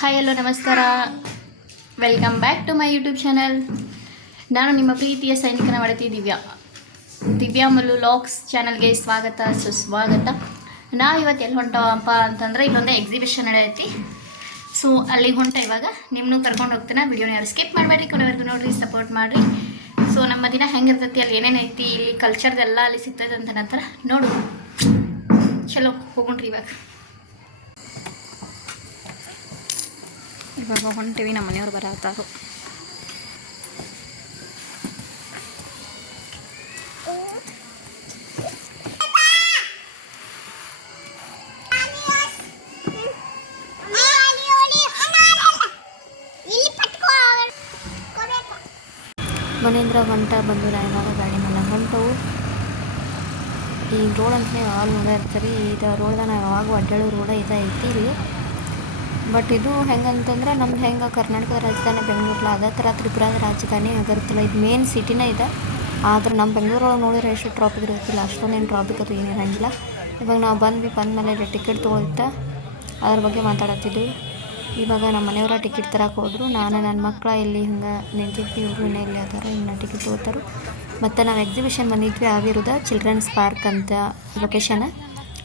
Hi hello ನಮಸ್ಕಾರ, welcome back to my YouTube channel. ನಾನು ನಿಮ್ಮ ಪ್ರೀತಿಯ ಸೈನಿಕನ ಒಡತಿ ದಿವ್ಯಾ ಮಲ್ಲು ಲಾಕ್ಸ್ ಚಾನಲ್ಗೆ ಸ್ವಾಗತ ಸುಸ್ವಾಗತ. ನಾವು ಇವತ್ತು ಎಲ್ಲಿ ಹೊಂಟವಪ್ಪ ಅಂತಂದರೆ ಇಲ್ಲೊಂದೇ ಎಕ್ಸಿಬಿಷನ್ ನಡೆಯೈತಿ. ಸೊ ಅಲ್ಲಿಗೆ ಹೊಂಟ ಇವಾಗ ನಿಮ್ಮನ್ನು ಕರ್ಕೊಂಡು ಹೋಗ್ತೇನೆ. ವಿಡಿಯೋನ ಯಾರು ಸ್ಕಿಪ್ ಮಾಡಬೇಡಿ, ಕೊನೆವರೆಗೂ ನೋಡಿರಿ, ಸಪೋರ್ಟ್ ಮಾಡಿರಿ. ಸೊ ನಮ್ಮ ದಿನ ಹೆಂಗಿರ್ತೈತಿ, ಅಲ್ಲಿ ಏನೇನು ಐತಿ, ಇಲ್ಲಿ ಕಲ್ಚರ್ದೆಲ್ಲ ಅಲ್ಲಿ ಸಿಗ್ತೈತೆ ಅಂತ ನಂತರ ನೋಡು. ಚಲೋ ಹೋಗೋಣ್ರಿ. ಇವಾಗ ಹೊಂಟೀವಿ, ನಮ್ಮ ಮನೆಯವ್ರು ಬರತ್ತಾರು. ಮನೆಯಿಂದ ಹೊಂಟ ಬಂದು ಇವಾಗ ಗಾಡಿ ಮೇಲೆ ಹೊಂಟವು. ಈ ರೋಡ್ ಅಂತಲೇ ಯಾವಾಗ ನೋಡೇ ಇರ್ತೀರಿ. ಇದು ರೋಡ್ದಾಗ ನಾವು ಯಾವಾಗ ಅಡ್ಡಾಡೋ ರೋಡ ಇದೈತಿ ಇಲ್ಲಿ. ಬಟ್ ಇದು ಹೆಂಗಂತಂದ್ರೆ ನಮ್ದು ಹೆಂಗೆ ಕರ್ನಾಟಕದ ರಾಜಧಾನಿ ಬೆಂಗಳೂರಲ್ಲ, ಅದೇ ಥರ ತ್ರಿಪುರಾದ ರಾಜಧಾನಿ ಆಗಿರುತ್ತಲ್ಲ. ಇದು ಮೇನ್ ಸಿಟಿನೇ ಇದೆ. ಆದ್ರೆ ನಮ್ಮ ಬೆಂಗಳೂರೊಳಗೆ ನೋಡಿದ್ರೆ ಎಷ್ಟು ಟ್ರಾಫಿಕ್ ಇರುತ್ತಿಲ್ಲ, ಅಷ್ಟೊಂದೇನು ಟ್ರಾಫಿಕ್ ಅದು ಏನಿರಂಗಿಲ್ಲ. ಇವಾಗ ನಾವು ಬಂದಮೇಲೆ ಟಿಕೆಟ್ ತೊಗೊಳ್ತಾ ಅದ್ರ ಬಗ್ಗೆ ಮಾತಾಡತ್ತಿದ್ವಿ. ಇವಾಗ ನಮ್ಮ ಮನೆಯವರ ಟಿಕೆಟ್ ತರಕ್ಕೆ ಹೋದರು. ನಾನು ನನ್ನ ಮಕ್ಕಳ ಇಲ್ಲಿ ಹಿಂಗೆ ನಿಂತಿದ್ವಿ. ಇವರು ಇನ್ನೂ ಇಲ್ಲಿ ಅದಾರ, ಇನ್ನು ಟಿಕೆಟ್ ತೊಗೋತಾರೆ. ಮತ್ತು ನಾವು ಎಕ್ಸಿಬಿಷನ್ ಬಂದಿದ್ವಿ, ಆಗಿರೋದು ಚಿಲ್ಡ್ರನ್ಸ್ ಪಾರ್ಕ್ ಅಂತ ಲೊಕೇಶನ್.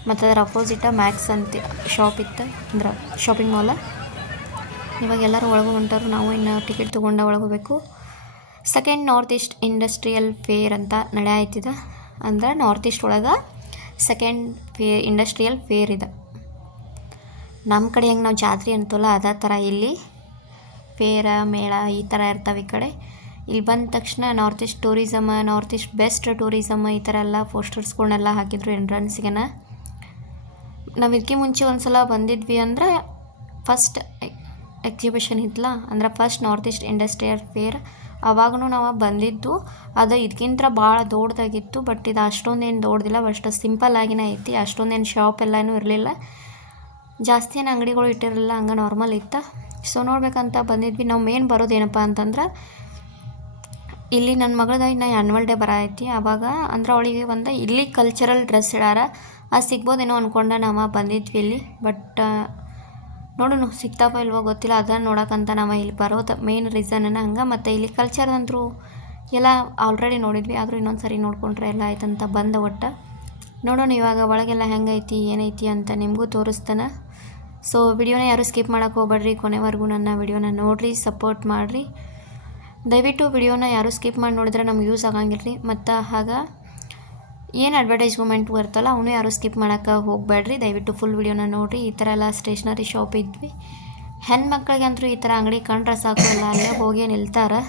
ಮತ್ತು ಅದರ ಅಪೋಸಿಟ ಮ್ಯಾಕ್ಸ್ ಅಂತ ಶಾಪ್ ಇತ್ತು, ಅಂದ್ರೆ ಶಾಪಿಂಗ್ ಮಾಲ. ಇವಾಗ ಎಲ್ಲರೂ ಒಳಗೆ ಹೊಂಟಾರು. ನಾವು ಇನ್ನು ಟಿಕೆಟ್ ತೊಗೊಂಡು ಒಳಗೆ ಹೋಗಬೇಕು. Second north east industrial fair ಅಂತ ನಡೆಯಾಯ್ತಿದೆ. ಅಂದ್ರೆ ನಾರ್ತ್ ಈಸ್ಟ್ ಒಳಗೆ ಸೆಕೆಂಡ್ ಇಂಡಸ್ಟ್ರಿಯಲ್ ಫೇರ್ ಇದೆ. ನಮ್ಮ ಕಡೆ ಹೆಂಗೆ ನಾವು ಜಾತ್ರೆ ಅಂತಲ್ಲ, ಅದೇ ಥರ ಇಲ್ಲಿ ಫೇರ ಮೇಳ ಈ ಥರ ಇರ್ತಾವೆ ಈ ಕಡೆ. ಇಲ್ಲಿ ಬಂದ ತಕ್ಷಣ north East tourism, north East best tourism ಈ ಥರ ಎಲ್ಲ ಪೋಸ್ಟರ್ಸ್ಗಳನ್ನೆಲ್ಲ ಹಾಕಿದ್ರು ಎಂಟ್ರೆನ್ಸ್ಗೆನ. ನಾವು ಇದಕ್ಕೆ ಮುಂಚೆ ಒಂದು ಸಲ ಬಂದಿದ್ವಿ. ಅಂದರೆ ಫಸ್ಟ್ ಎಕ್ಸಿಬಿಷನ್ ಇತ್ತಲ್ಲ, ಅಂದ್ರೆ first north east industrial fair, ಆವಾಗೂ ನಾವು ಬಂದಿದ್ದು. ಅದು ಇದಕ್ಕಿಂತ ಭಾಳ ದೊಡ್ಡದಾಗಿತ್ತು. ಬಟ್ ಇದು ಅಷ್ಟೊಂದೇನು ದೊಡ್ಡದಿಲ್ಲ, ಅಷ್ಟು ಸಿಂಪಲ್ ಆಗಿನೇ ಐತಿ. ಅಷ್ಟೊಂದೇನು ಶಾಪ್ ಎಲ್ಲನೂ ಇರಲಿಲ್ಲ, ಜಾಸ್ತಿ ಏನು ಅಂಗಡಿಗಳು ಇಟ್ಟಿರಲಿಲ್ಲ, ಹಂಗೆ ನಾರ್ಮಲ್ ಇತ್ತು. ಸೊ ನೋಡ್ಬೇಕಂತ ಬಂದಿದ್ವಿ. ನಾವು ಮೇನ್ ಬರೋದೇನಪ್ಪ ಅಂತಂದ್ರೆ ಇಲ್ಲಿ ನನ್ನ ಮಗಳದ ಇನ್ನು ಆ್ಯನ್ವಲ್ ಡೇ ಬರೈತಿ. ಆವಾಗ ಅಂದ್ರೆ ಅವಳಿಗೆ ಒಂದು ಇಲ್ಲಿ ಕಲ್ಚರಲ್ ಡ್ರೆಸ್ ಇಡಾರ, ಅದು ಸಿಗ್ಬೋದೇನೋ ಅಂದ್ಕೊಂಡೆ ನಾವು ಬಂದಿದ್ವಿ ಇಲ್ಲಿ. ಬಟ್ ನೋಡೋಣ ಸಿಗ್ತಾವ ಇಲ್ವೋ ಗೊತ್ತಿಲ್ಲ. ಅದನ್ನು ನೋಡೋಕ್ಕಂತ ನಾವು ಇಲ್ಲಿ ಬರೋದು ಮೇನ್ ರೀಸನ್ನ ಹಂಗೆ. ಮತ್ತು ಇಲ್ಲಿ ಕಲ್ಚರ್ದಂತರೂ ಎಲ್ಲ ಆಲ್ರೆಡಿ ನೋಡಿದ್ವಿ, ಆದರೂ ಇನ್ನೊಂದು ಸರಿ ನೋಡಿಕೊಂಡ್ರೆ ಎಲ್ಲ ಆಯ್ತಂತ ಬಂದ ಒಟ್ಟು. ನೋಡೋಣ ಇವಾಗ ಒಳಗೆಲ್ಲ ಹೆಂಗೈತಿ ಏನೈತಿ ಅಂತ ನಿಮಗೂ ತೋರಿಸ್ತಾನೆ. ಸೊ ವಿಡಿಯೋನ ಯಾರು ಸ್ಕಿಪ್ ಮಾಡೋಕ್ಕೆ ಹೋಗ್ಬೇಡ್ರಿ, ಕೊನೆವರೆಗೂ ನನ್ನ ವಿಡಿಯೋನ ನೋಡಿರಿ, ಸಪೋರ್ಟ್ ಮಾಡಿರಿ. ದಯವಿಟ್ಟು ವಿಡಿಯೋನ ಯಾರು ಸ್ಕಿಪ್ ಮಾಡಿ ನೋಡಿದ್ರೆ ನಮ್ಗೆ ಯೂಸ್ ಆಗಂಗಿಲ್ಲ ರೀ. ಮತ್ತು ಹಾಗೆ ಏನು ಅಡ್ವರ್ಟೈಸ್ಮೆಂಟ್ ಬರ್ತಲ್ಲ ಅವನು ಯಾರು ಸ್ಕಿಪ್ ಮಾಡೋಕ್ಕೆ ಹೋಗಬೇಡ್ರಿ. ದಯವಿಟ್ಟು ಫುಲ್ ವಿಡಿಯೋನ ನೋಡಿರಿ. ಈ ಥರ ಎಲ್ಲ ಸ್ಟೇಷ್ನರಿ ಶಾಪ್ ಇದ್ವಿ. ಹೆಣ್ಮಕ್ಳಿಗಂತೂ ಈ ಥರ ಅಂಗಡಿ ಕಂಡ್ರೆ ಸಾಕು, ಎಲ್ಲ ಅಲ್ಲೇ ಹೋಗಿ ನಿಲ್ತಾರೆ.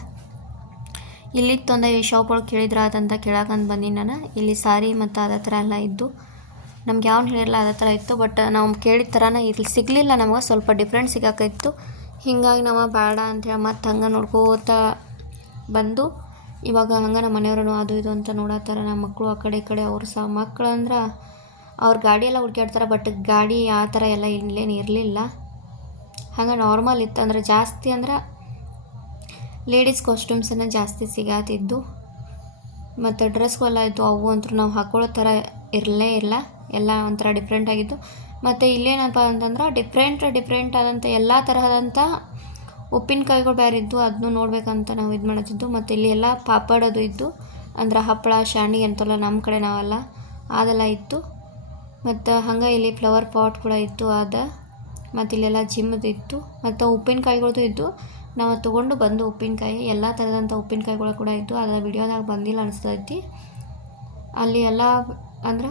ಇಲ್ಲಿತ್ತೊಂದು ಈ ಶಾಪ್ ಒಳಗೆ ಕೇಳಿದ್ರೆ ಅದಂತ ಕೇಳಕ್ಕಂತ ಬಂದೀನಿ ನಾನು. ಇಲ್ಲಿ ಸಾರಿ ಮತ್ತು ಅದೇ ಥರ ಎಲ್ಲ ಇದ್ದು, ನಮ್ಗೆ ಯಾವನು ಹೇಳಿರಲ್ಲ ಅದೇ ಥರ ಇತ್ತು. ಬಟ್ ನಾವು ಕೇಳಿದ ಥರನೇ ಇಲ್ಲಿ ಸಿಗಲಿಲ್ಲ ನಮಗೆ, ಸ್ವಲ್ಪ ಡಿಫ್ರೆಂಟ್ ಸಿಗೋಕ್ಕಿತ್ತು. ಹೀಗಾಗಿ ನಾವು ಬೇಡ ಅಂತೇಳಿ ಮತ್ತು ಹಂಗೆ ನೋಡ್ಕೋತ ಬಂದು ಇವಾಗ ಹಂಗೆ ನಮ್ಮ ಮನೆಯವರು ಅದು ಇದು ಅಂತ ನೋಡತ್ತಾರೆ. ನಮ್ಮ ಮಕ್ಕಳು ಆ ಕಡೆ ಈ ಕಡೆ. ಅವ್ರು ಸಹ ಮಕ್ಕಳು ಅಂದ್ರೆ ಅವ್ರ ಗಾಡಿ ಎಲ್ಲ ಹುಡ್ಕ್ಯಾಡ್ತಾರೆ. ಬಟ್ ಗಾಡಿ ಆ ಥರ ಎಲ್ಲ ಇಲ್ಲೇನು ಇರಲಿಲ್ಲ, ಹಂಗೆ ನಾರ್ಮಲ್ ಇತ್ತು. ಅಂದರೆ ಜಾಸ್ತಿ ಅಂದ್ರೆ ಲೇಡೀಸ್ ಕಾಸ್ಟ್ಯೂಮ್ಸನ್ನು ಜಾಸ್ತಿ ಸಿಗಾತಿದ್ದು. ಮತ್ತು ಡ್ರೆಸ್ಗಳೆಲ್ಲ ಇತ್ತು, ಅವು ಅಂತೂ ನಾವು ಹಾಕೊಳ್ಳೋ ಥರ ಇರಲೇ ಇಲ್ಲ, ಎಲ್ಲ ಒಂಥರ ಡಿಫ್ರೆಂಟ್ ಆಗಿತ್ತು. ಮತ್ತು ಇಲ್ಲೇನಪ್ಪ ಅಂತಂದ್ರೆ ಡಿಫ್ರೆಂಟ್ ಆದಂಥ ಎಲ್ಲ ತರಹದಂಥ ಉಪ್ಪಿನಕಾಯಿಗಳು ಬೇರೆ ಇದ್ದು, ಅದನ್ನು ನೋಡ್ಬೇಕಂತ ನಾವು ಇದು ಮಾಡುತ್ತಿದ್ದು. ಮತ್ತು ಇಲ್ಲಿ ಎಲ್ಲ ಪಾಪಡದು ಇದ್ದು, ಅಂದ್ರೆ ಹಪ್ಪಳ ಶಾಂಡಿಗೆ ಅಂತಲ್ಲ ನಮ್ಮ ಕಡೆ ನಾವೆಲ್ಲ ಅದೆಲ್ಲ ಇತ್ತು. ಮತ್ತು ಹಂಗೆ ಇಲ್ಲಿ ಫ್ಲವರ್ ಪಾಟ್ ಕೂಡ ಇತ್ತು ಅದು. ಮತ್ತು ಇಲ್ಲೆಲ್ಲ ಜಿಮ್ಮದು ಇತ್ತು. ಮತ್ತು ಉಪ್ಪಿನಕಾಯಿಗಳದ್ದು ಇದ್ದು, ನಾವು ತೊಗೊಂಡು ಬಂದು ಉಪ್ಪಿನಕಾಯಿ ಎಲ್ಲ ಥರದಂಥ ಉಪ್ಪಿನಕಾಯಿಗಳು ಕೂಡ ಇತ್ತು. ಅದು ವಿಡಿಯೋದಾಗ ಬಂದಿಲ್ಲ ಅನಿಸ್ತೈತಿ. ಅಲ್ಲಿ ಎಲ್ಲ ಅಂದ್ರೆ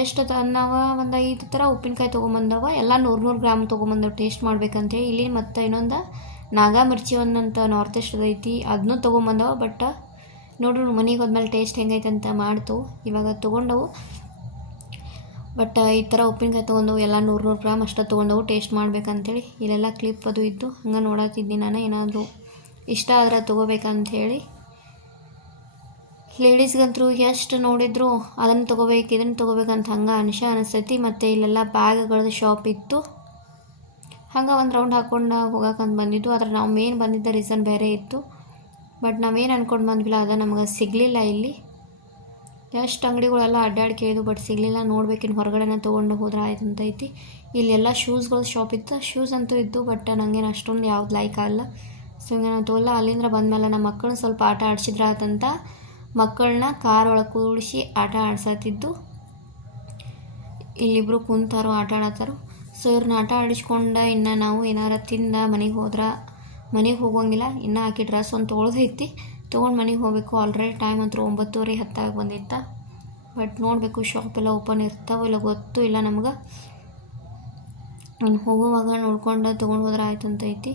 ಎಷ್ಟು ನಾವು ಒಂದು 5 ಥರ ಉಪ್ಪಿನಕಾಯಿ ತೊಗೊಂಬಂದವ, ಎಲ್ಲ 100 ಗ್ರಾಮ್ ತೊಗೊಂಬಂದವು ಟೇಸ್ಟ್ ಮಾಡ್ಬೇಕಂತೇಳಿ. ಇಲ್ಲಿ ಮತ್ತು ಇನ್ನೊಂದು ನಾಗಾ ಮಿರ್ಚಿ ಒಂದಂತ ನಾರ್ತ್ ಈಸ್ಟ್ ಐತಿ, ಅದನ್ನೂ ತೊಗೊಂಬಂದವ. ಬಟ್ ನೋಡ್ರಿ ಮನೆಗೆ ಹೋದ್ಮೇಲೆ ಟೇಸ್ಟ್ ಹೆಂಗೈತೆ ಅಂತ ಮಾಡ್ತು. ಇವಾಗ ತೊಗೊಂಡವು. ಬಟ್ ಈ ಥರ ಉಪ್ಪಿನಕಾಯಿ ತೊಗೊಂಡವು ಎಲ್ಲ 100 ಗ್ರಾಮ್ ಅಷ್ಟು ತೊಗೊಂಡವು ಟೇಸ್ಟ್ ಮಾಡ್ಬೇಕಂತೇಳಿ. ಇಲ್ಲೆಲ್ಲ ಕ್ಲಿಪ್ ಅದು ಇದ್ದು, ಹಂಗೆ ನೋಡತ್ತಿದ್ದಿ ನಾನು. ಏನಾದರೂ ಇಷ್ಟ ಆದರೆ ತೊಗೋಬೇಕಂಥೇಳಿ. ಲೇಡೀಸ್ಗಂತೂ ಎಷ್ಟು ನೋಡಿದ್ರು ಅದನ್ನು ತೊಗೋಬೇಕು ಇದನ್ನು ತೊಗೋಬೇಕಂತ ಹಂಗೆ ಅನಿಸ್ತೈತಿ. ಮತ್ತು ಇಲ್ಲೆಲ್ಲ ಬ್ಯಾಗ್ಗಳದ್ದು ಶಾಪ್ ಇತ್ತು. ಹಂಗೆ ಒಂದು ರೌಂಡ್ ಹಾಕ್ಕೊಂಡು ಹೋಗೋಕಂತ ಬಂದಿದ್ದು. ಆದರೆ ನಾವು ಮೇನ್ ಬಂದಿದ್ದ ರೀಸನ್ ಬೇರೆ ಇತ್ತು. ಬಟ್ ನಾವೇನು ಅಂದ್ಕೊಂಡು ಬಂದ್ವಿಲ್ಲ ಅದು ನಮ್ಗೆ ಸಿಗಲಿಲ್ಲ ಇಲ್ಲಿ. ಎಷ್ಟು ಅಂಗಡಿಗಳೆಲ್ಲ ಅಡ್ಡಾಡಿ ಕೇಳಿದ್ವು ಬಟ್ ಸಿಗಲಿಲ್ಲ. ನೋಡ್ಬೇಕಿನ್ನು ಹೊರಗಡೆನ ತೊಗೊಂಡು ಹೋದ್ರೆ ಆಯ್ತು ಅಂತೈತಿ. ಇಲ್ಲೆಲ್ಲ ಶೂಸ್ಗಳ ಶಾಪ್ ಇತ್ತು. ಶೂಸ್ ಅಂತೂ ಇದ್ದು ಬಟ್ ನನಗೇನು ಅಷ್ಟೊಂದು ಯಾವ್ದು ಲೈಕ್ ಆಗಲ್ಲ. ಸೊ ಹಿಂಗೆ ನಾನು ತೊಗೊಲ್ಲ. ಅಲ್ಲಿಂದ ಬಂದಮೇಲೆ ನಮ್ಮ ಮಕ್ಕಳನ್ನ ಸ್ವಲ್ಪ ಆಟ ಆಡ್ಸಿದ್ರೆ ಆತಂತ ಮಕ್ಕಳನ್ನ ಕಾರ್ ಒಳಗೆ ಕೂಡಿಸಿ ಆಟ ಆಡ್ಸತ್ತಿದ್ದು. ಇಲ್ಲಿಬ್ಬರು ಕುಂತಾರೋ ಆಟ ಆಡತ್ತಾರೋ. ಸೊ ಇವ್ರನ್ನ ಆಟ ಆಡಿಸ್ಕೊಂಡು ಇನ್ನು ನಾವು ಏನಾರ ತಿಂದ ಮನೆಗೆ ಹೋಗೋಂಗಿಲ್ಲ. ಇನ್ನು ಆಕೆ ಡ್ರೆಸ್ ಒಂದು ತೊಗೊಳೋದೈತಿ, ತೊಗೊಂಡು ಮನೆಗೆ ಹೋಗಬೇಕು. ಆಲ್ರೆಡಿ ಟೈಮ್ ಅಂತೂ 9:30 10 ಬಂದಿತ್ತು. ಬಟ್ ನೋಡಬೇಕು ಶಾಪ್ ಎಲ್ಲ ಓಪನ್ ಇರ್ತಾವೋ ಇಲ್ಲ ಗೊತ್ತೂ ಇಲ್ಲ ನಮ್ಗೆ. ಇನ್ನು ಹೋಗುವಾಗ ನೋಡ್ಕೊಂಡು ತೊಗೊಂಡು ಹೋದ್ರೆ ಆಯ್ತು ಅಂತೈತಿ.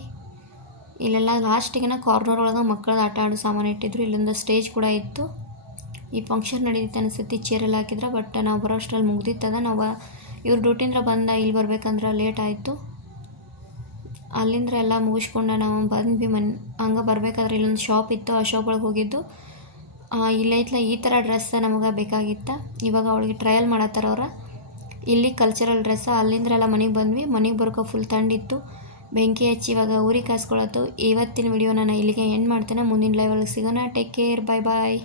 ಇಲ್ಲೆಲ್ಲ ಲಾಸ್ಟಿಗೆ ಕಾರ್ನರ್ ಒಳಗೆ ಮಕ್ಕಳದ್ದು ಆಟ ಆಡೋ ಸಾಮಾನು ಇಟ್ಟಿದ್ರು. ಇಲ್ಲೊಂದು ಸ್ಟೇಜ್ ಕೂಡ ಇತ್ತು. ಈ ಫಂಕ್ಷನ್ ನಡೀತಿತ್ತು ಅನಿಸುತ್ತೆ. ಚೇರೆಲ್ಲ ಹಾಕಿದ್ರೆ ಬಟ್ ನಾವು ಬರೋ ಅಷ್ಟರಲ್ಲಿ ಮುಗ್ದಿತ್ತದ. ನಾವು ಇವ್ರ ಡ್ಯೂಟಿಂದ್ರ ಬಂದ ಇಲ್ಲಿ ಬರ್ಬೇಕಂದ್ರೆ ಲೇಟ್ ಆಯಿತು. ಅಲ್ಲಿಂದ ಎಲ್ಲ ಮುಗಿಸ್ಕೊಂಡು ನಾವು ಬಂದ್ವಿ. ಹಂಗೆ ಬರ್ಬೇಕಾದ್ರೆ ಇಲ್ಲೊಂದು ಶಾಪ್ ಇತ್ತು. ಆ ಶಾಪ್ ಒಳಗೆ ಹೋಗಿದ್ದು. ಇಲ್ಲೈತ್ಲ ಈ ಥರ ಡ್ರೆಸ್ ನಮಗೆ ಬೇಕಾಗಿತ್ತು. ಇವಾಗ ಅವಳಿಗೆ ಟ್ರಯಲ್ ಮಾಡತ್ತಾರ ಅವ್ರು. ಇಲ್ಲಿ ಕಲ್ಚರಲ್ ಡ್ರೆಸ್. ಅಲ್ಲಿಂದ್ರೆಲ್ಲ ಮನೆಗೆ ಬಂದ್ವಿ. ಮನೆಗೆ ಬರೋಕೆ ಫುಲ್ ಥಂಡಿತ್ತು. ಬೆಂಕಿ ಹಚ್ಚಿ ಇವಾಗ ಊರಿಗೆ ಕಾಸ್ಕೊಳತ್ತು. ಇವತ್ತಿನ ವಿಡಿಯೋನ ನಾನು ಇಲ್ಲಿಗೆ ಎಂಡ್ ಮಾಡ್ತೇನೆ. ಮುಂದಿನ ಲೈವಲ್ಲಿ ಸಿಗೋಣ. Take care. ಬಾಯ್ ಬಾಯ್.